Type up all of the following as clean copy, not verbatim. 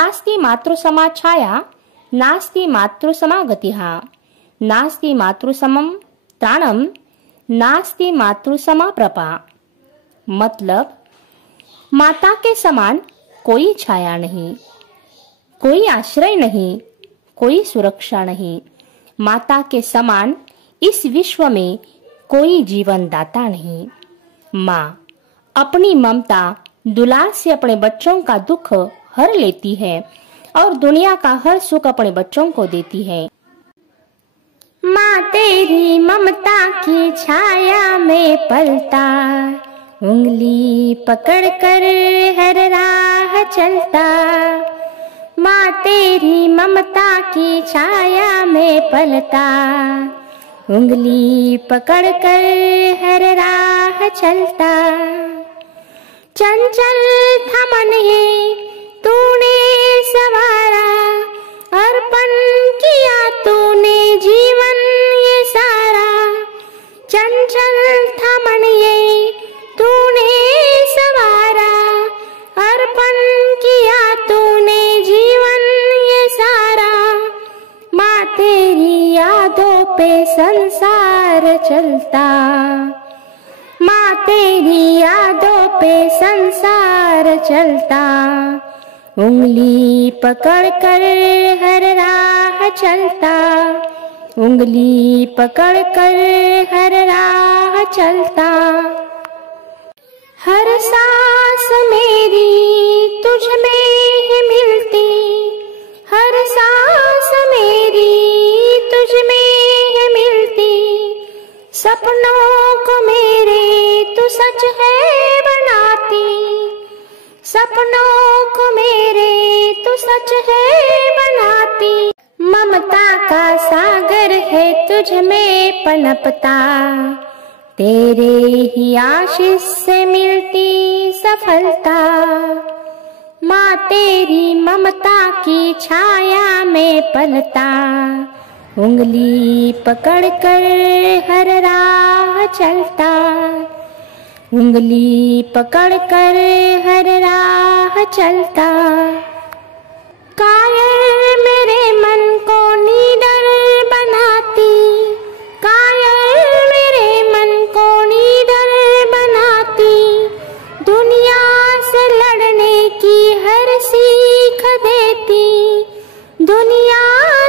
नास्ति मातृसमा छाया, नास्ति मातृसमा गतिः, नास्ति मातृसमं त्राणम, नास्ति मातृसमा प्रपा। मतलब माता के समान कोई छाया नहीं, कोई आश्रय नहीं, कोई सुरक्षा नहीं। माता के समान इस विश्व में कोई जीवन दाता नहीं। माँ अपनी ममता दुलार से अपने बच्चों का दुख हर लेती है और दुनिया का हर सुख अपने बच्चों को देती है। माँ तेरी ममता की छाया में पलता, उंगली पकड़कर हर राह चलता। माँ तेरी ममता की छाया में पलता, उंगली पकड़कर हर राह चलता। चंचल था मन है तूने सवारा, अर्पण किया तूने जीवन ये सारा। चंचल था मन ये तूने सवारा, अर्पण किया तूने जीवन ये सारा। माँ तेरी यादों पे संसार चलता, माँ तेरी यादों पे संसार चलता। उंगली पकड़कर हर राह चलता, उंगली पकड़कर हर राह चलता। हर सांस मेरी तुझ में ही मिलती, हर सांस मेरी तुझ में ही मिलती। सपनों को मेरे तू सच है बनाती, सपनों को मेरे तू सच है बनाती। ममता का सागर है तुझ में पनपता, तेरे ही आशीष से मिलती सफलता। माँ तेरी ममता की छाया में पलता, उंगली पकड़कर हर राह चलता, उंगली पकड़कर हर राह चलता। कायर मेरे मन को नीडर बनाती, कायर मेरे मन को नीडर बनाती। दुनिया से लड़ने की हर सीख देती, दुनिया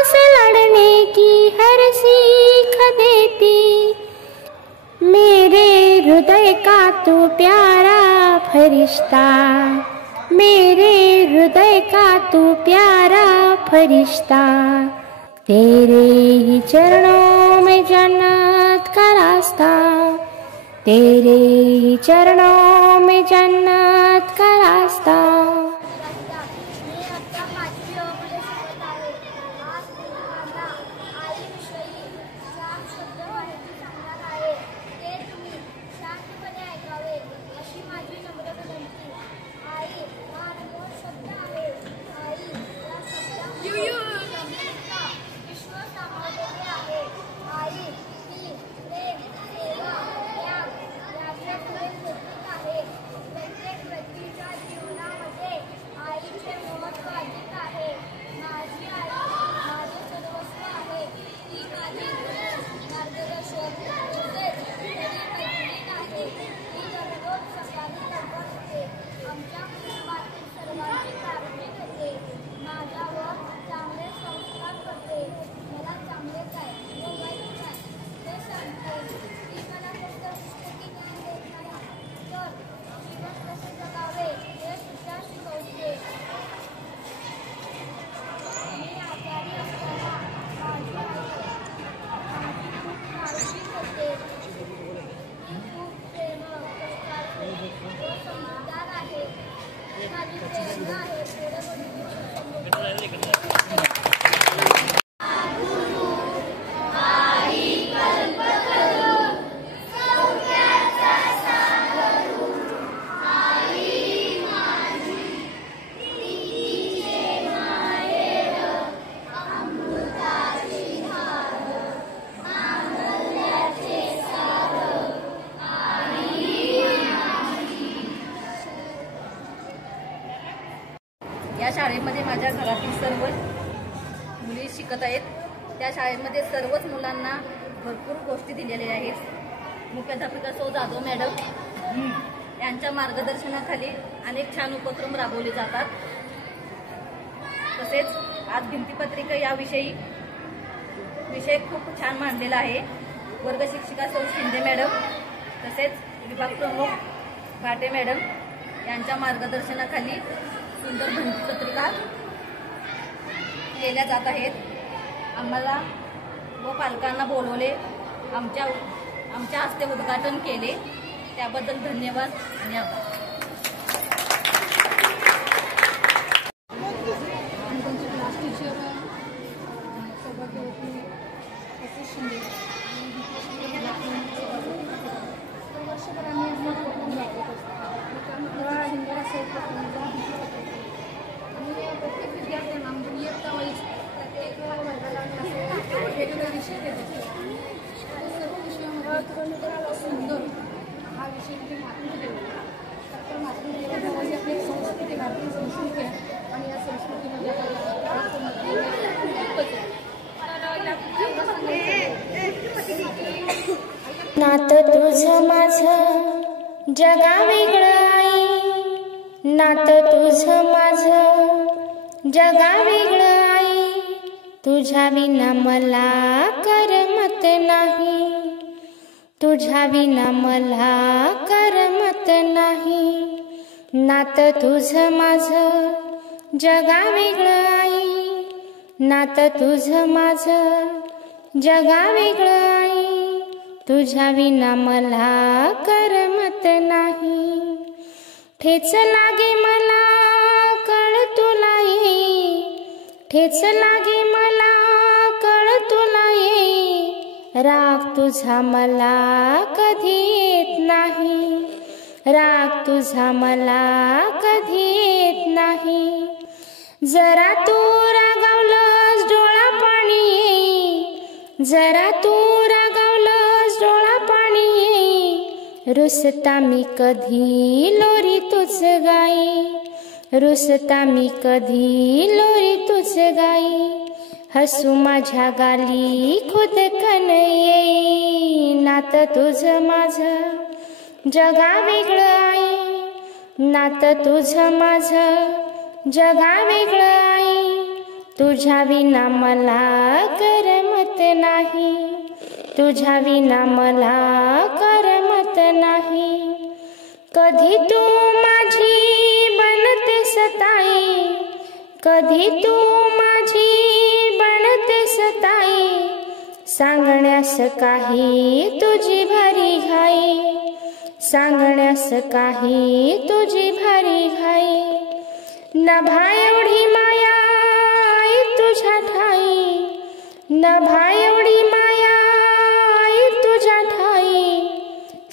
से लड़ने की हर सीख देती। मेरे हृदय का तू प्यारा फरिश्ता, मेरे हृदय का तू प्यारा फरिश्ता। तेरे ही चरणों में जन्नत का रास्ता, तेरे ही चरणों में जन्नत का रास्ता। शाळेमध्ये माझ्या घरातील सर्व मुली शिकत आहेत. त्या शाळेमध्ये सर्वच मुलांना भरपूर गोष्टी दिलेल्या आहेत. मुख्याध्यापिका सौ जाधव मॅडम यांच्या मार्गदर्शनाखाली अनेक छान उपक्रम राबवले जातात. तसेच आज भिंतीपत्रिका या विषय खूप छान मांडलेला आहे. वर्ग शिक्षिका सौ शिंदे मॅडम तसेच विभाग प्रमुख भाटे मॅडम यांच्या मार्गदर्शनाखाली सुंदर भिंतीपत्रिका केल्या जात आहेत. आम्हाला व पालकांना बोलवले, आमच्या हस्ते उद्घाटन केले, त्याबद्दल धन्यवाद आणि आभार. प्रत्येक विद्यार्थ्यांना म्हणजे इयत्ता वाईज प्रत्येक वर्गाला वेगवेगळे विषय देतो. सर्व विषयामध्ये सुंदर हा विषय म्हणजे मातृदेवता. तर मातृदेवता म्हणजे आपली संस्कृती, भारतीय संस्कृती आहे आणि या संस्कृतीमध्ये नातं तुझं माझं जगा वेगळं आई, नातं तुझं माझं जगा वेगळं आई, तुझ्या विना मला करमत नाही, तुझ्या विना मला करमत नाही. नातं तुझं माझं जगा वेगळं आई, नातं तुझं माझं जगा वेगळं आई, तुझ्या विना मला करमत नाही. ठेच लागे मला कळ तुला ये, ठेच लागे मला कळ तुला ये, राग तुझा मला कधी येत नाही, राग तुझा मला कधी येत नाही. जरा तू रागावलंस डोळा पाणी येई, जरा तू रागावलंस डोळा पाणी येई, रुसता मी कधी लोरी तुझ गाई, रुसता मी कधी लोरी तुझ गाई, हसू माझ्या गाली खुदकन येई. नातं तुझं माझं जगा वेगळं आई, नातं तुझं माझं जगा वेगळं आई, तुझ्या विना मला करमत नाही, तुझ्या विना मला करमत नाही. कधी तू माझी बनते सताई, कधी तू माझी बनते सताई, सांगण्यास काही तुझी भारी घाई, सांगण्यास काही तुझी भारी घाई. नभा एवढी माया आई तुझ्या ठाई, नभा एवढी माया आई तुझ्या ठाई,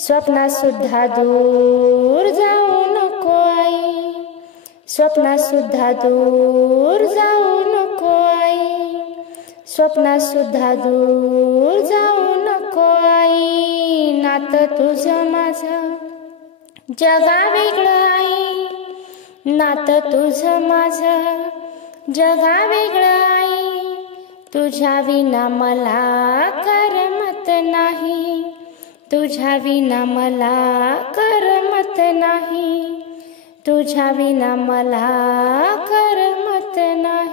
स्वप्नात सुद्धा दूर जाऊ नको आई, स्वप्नात सुद्धा दूर जाऊ नको आई, स्वप्नात सुद्धा दूर जाऊ नको आई. नातं तुझं माझं जगा वेगळं आई, नातं तुझं माझं जगा वेगळं आई, तुझ्या विना मला करमत नाही, तुझ्या विना मला करमत नाही, तुझ्या विना मला करमत नाही.